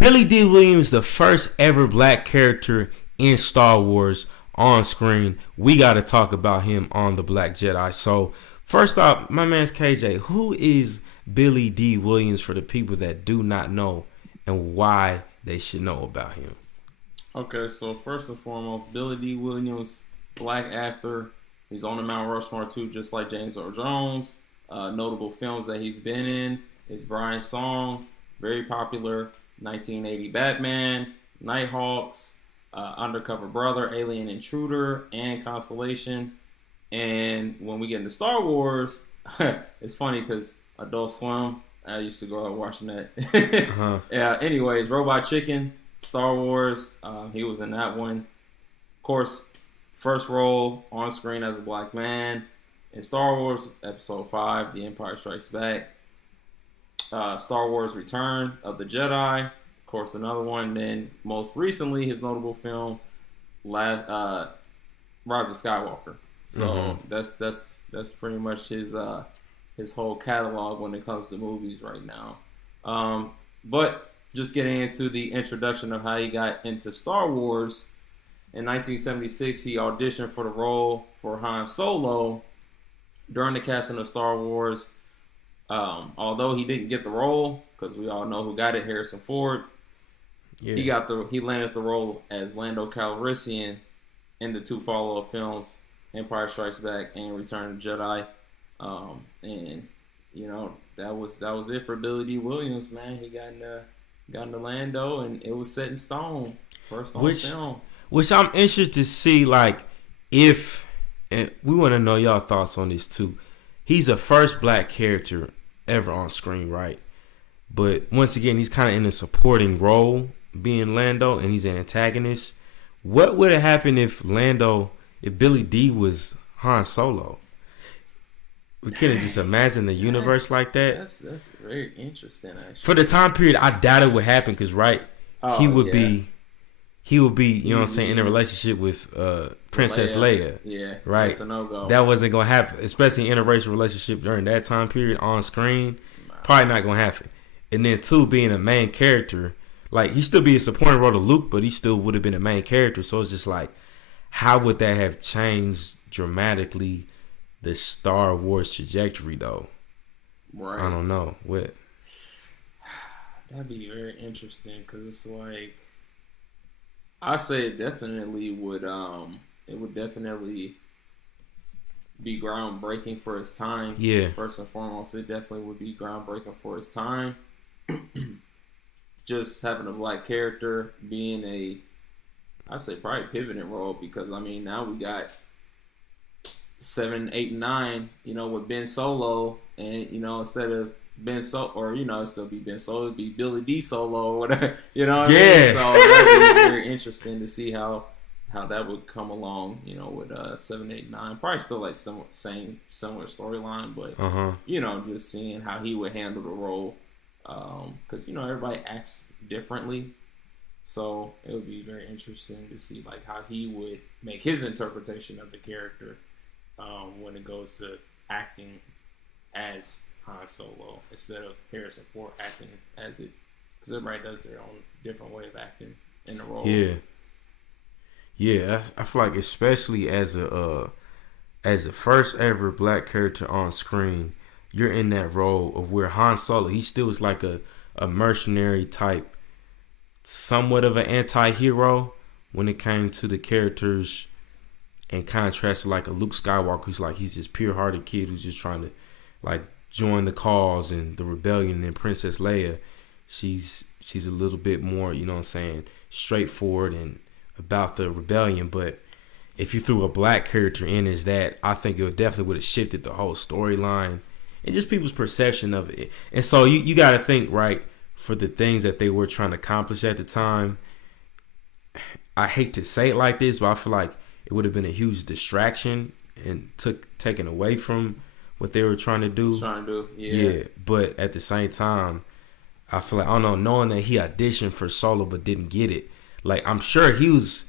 Billie D. Williams, the first ever black character in Star Wars on screen. We got to talk about him on The Black Jedi. So, first off, my man's KJ. Who is Billie D. Williams for the people that do not know and why they should know about him? Okay, so first and foremost, Billie D. Williams, black actor. He's on the Mount Rushmore too, just like James Earl Jones. Notable films that he's been in is Brian's Song, very popular, 1980 Batman, Nighthawks, Undercover Brother, Alien Intruder, and Constellation. And when we get into Star Wars, it's funny because Adult Swim, I used to go out watching that. Yeah. Anyways, Robot Chicken, Star Wars, he was in that one. Of course, first role on screen as a black man in Star Wars Episode 5, The Empire Strikes Back. Star Wars Return of the Jedi, of course, another one. Then most recently, his notable film, Rise of Skywalker. So that's pretty much his whole catalog when it comes to movies right now. But just getting into the introduction of how he got into Star Wars. In 1976, he auditioned for the role for Han Solo during the casting of Star Wars. Although he didn't get the role, because we all know who got it, Harrison Ford. Yeah. He landed the role as Lando Calrissian in the two follow-up films, Empire Strikes Back and Return of the Jedi. And you know, that was it for Billie D. Williams, man. He got into Lando, and it was set in stone. First on film. Which I'm interested to see, like, if, and we want to know y'all thoughts on this too. He's the first black character ever on screen, right? But once again, he's kind of in a supporting role, being Lando, and he's an antagonist. What would have happened if Billie D was Han Solo? We couldn't just imagine the universe like that. That's very interesting, actually. For the time period, I doubt it would happen because, right, he would be, you know what I'm saying, in a relationship with Princess Leia. Yeah. Right? That's a no-go. That wasn't going to happen, especially in an interracial relationship during that time period on screen. Probably not going to happen. And then, two, being a main character, like, he still be a supporting role to Luke, but he still would have been a main character. So it's just like, how would that have changed dramatically the Star Wars trajectory, though? Right. I don't know. What? That'd be very interesting because it's like, I say it definitely would. It would definitely be groundbreaking for its time. Yeah. First and foremost, it definitely would be groundbreaking for its time. Just having a black character being I'd say probably pivoting role, because I mean now we got 7, 8, and 9. You know, with Ben Solo, and you know, instead of Ben Solo, or you know, it'd still be Ben Solo, it'd be Billie D. Solo or whatever. You know what I mean? So that'd be very interesting to see how that would come along. You know, with 7, 8, 9, probably still like similar storyline, but you know, just seeing how he would handle the role, because you know everybody acts differently. So it would be very interesting to see like how he would make his interpretation of the character when it goes to acting as Han Solo instead of Harrison Ford acting as it, because everybody does their own different way of acting in the role. Yeah, I feel like especially as a first ever black character on screen, you're in that role of where Han Solo, he still is like a mercenary type, somewhat of an anti-hero when it came to the characters, in contrast to like a Luke Skywalker, who's like, he's this pure-hearted kid who's just trying to like join the cause and the rebellion. And then Princess Leia, she's a little bit more, you know what I'm saying, straightforward and about the rebellion. But if you threw a black character in as that, I think it definitely would have shifted the whole storyline and just people's perception of it. And so you got to think, right, for the things that they were trying to accomplish at the time. I hate to say it like this, but I feel like it would have been a huge distraction and taken away from what they were trying to do. Yeah. But at the same time, I feel like, I don't know, knowing that he auditioned for Solo but didn't get it, like, I'm sure his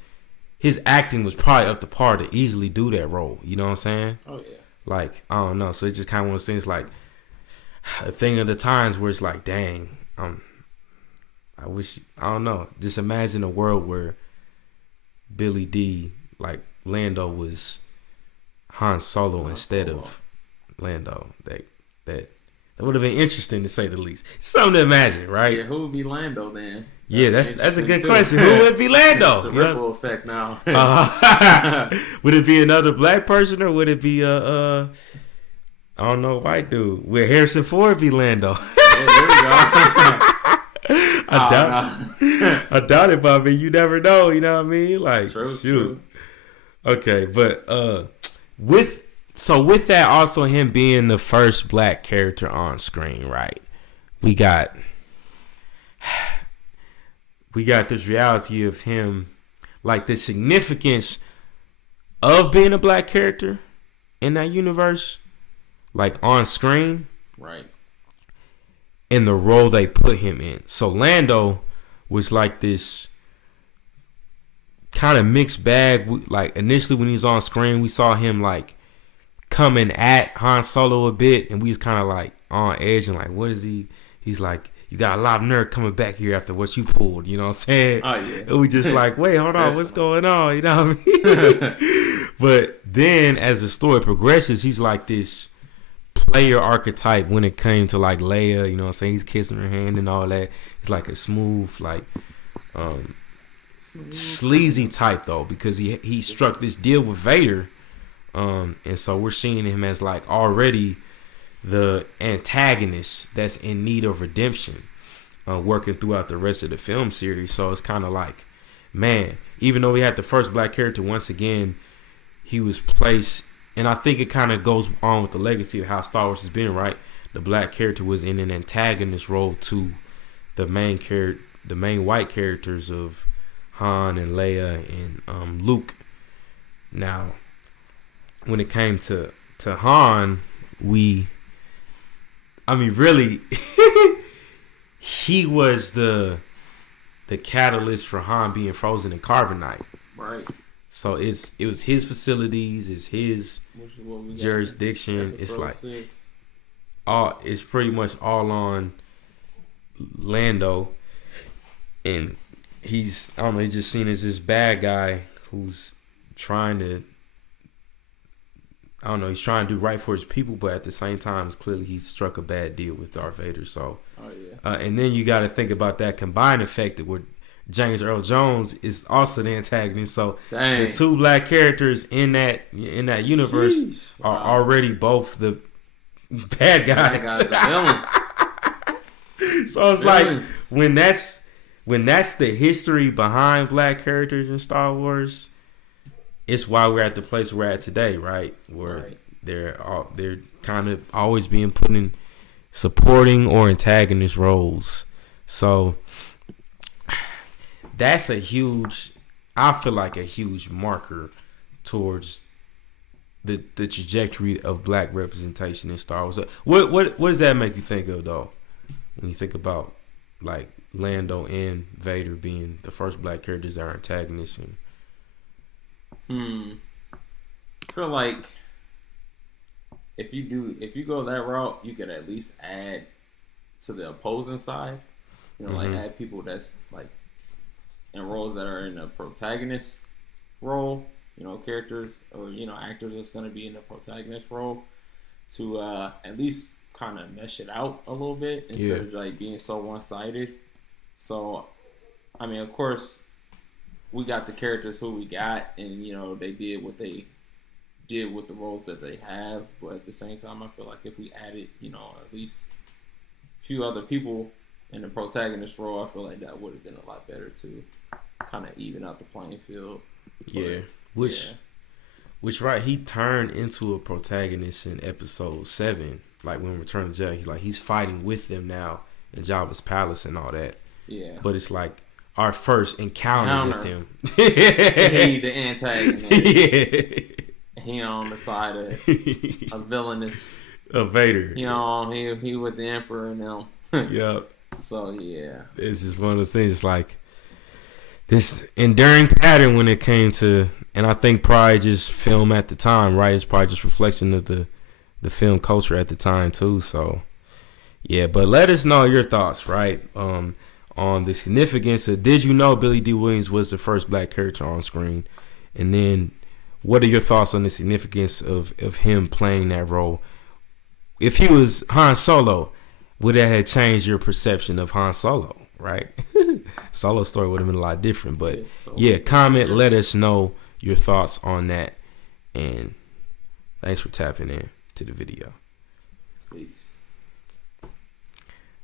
acting was probably up to par to easily do that role. You know what I'm saying? Oh, yeah. Like, I don't know. So it's just kind of one of those things, like, a thing of the times where it's like, dang, I I don't know. Just imagine a world where Billy D, like Lando, was Han Solo instead of Lando. That would have been interesting to say the least. Something to imagine, right? Yeah, who would be Lando then? Yeah, that's a good question. Who would be Lando? It's a ripple effect now. Would it be another black person, or would it be I don't know, white dude? Would Harrison Ford be Lando? Yeah, there we go. I doubt it, but I mean, you never know. You know what I mean? Like, True, shoot. true. Okay, but with that, also him being the first black character on screen, right? We got this reality of him, like the significance of being a black character in that universe, like on screen, Right. and the role they put him in. So Lando was like this kind of mixed bag. Like initially when he was on screen, we saw him like coming at Han Solo a bit, and we was kind of like on edge and like, what is he? He's like, you got a lot of nerve coming back here after what you pulled, you know what I'm saying? Oh yeah. And we just like, wait, hold on, what's going on? You know what I mean? But then as the story progresses, he's like this player archetype when it came to like Leia, you know what I'm saying? He's kissing her hand and all that. He's like a smooth, like sleazy type though, because he struck this deal with Vader. And so we're seeing him as like already the antagonist that's in need of redemption, working throughout the rest of the film series. So it's kind of like, man, even though we had the first black character, once again, he was placed, and I think it kind of goes on with the legacy of how Star Wars has been, right? The black character was in an antagonist role to the main white characters of Han and Leia and Luke. Now, when it came to Han, really, he was the catalyst for Han being frozen in carbonite. Right. So it was his facilities, it's his jurisdiction. It's like 6. it's pretty much all on Lando, and he's just seen as this bad guy who's trying to. He's trying to do right for his people, but at the same time, it's clearly he struck a bad deal with Darth Vader. So, and then you got to think about that combined effect where James Earl Jones is also the antagonist. So the two black characters in that universe are already both the bad guys. The villains. So it's like when that's the history behind black characters in Star Wars. It's why we're at the place we're at today, right? Where they're kind of always being put in supporting or antagonist roles. So that's I feel like a huge marker towards the trajectory of black representation in Star Wars. What does that make you think of though? When you think about like Lando and Vader being the first black characters that are antagonists and I feel like if you go that route, you could at least add to the opposing side. You know, like add people that's like in roles that are in a protagonist role. You know, characters or actors that's going to be in a protagonist role to at least kind of mesh it out a little bit instead of like being so one-sided. So, I mean, of course, we got the characters who we got, and they did what they did with the roles that they have. But at the same time, I feel like if we added, at least a few other people in the protagonist role, I feel like that would have been a lot better to kind of even out the playing field. But, which right, he turned into a protagonist in episode 7, like when Return of the Jedi. He's fighting with them now in Jabba's palace and all that. Yeah, but it's like our first encounter with him. He the antagonist. He on the side of a villainous. Of Vader. He with the Emperor and them. Yep. So yeah, it's just one of those things. Like this enduring pattern when it came to, and I think probably just film at the time, right? It's probably just reflection of the film culture at the time too. So yeah, but let us know your thoughts, right? On on the significance of, did you know Billy D. Williams was the first black character on screen? And then what are your thoughts on the significance of him playing that role? If he was Han Solo, would that have changed your perception of Han Solo, right? Solo story would have been a lot different. But yeah, comment, let us know your thoughts on that. And thanks for tapping in to the video. Peace.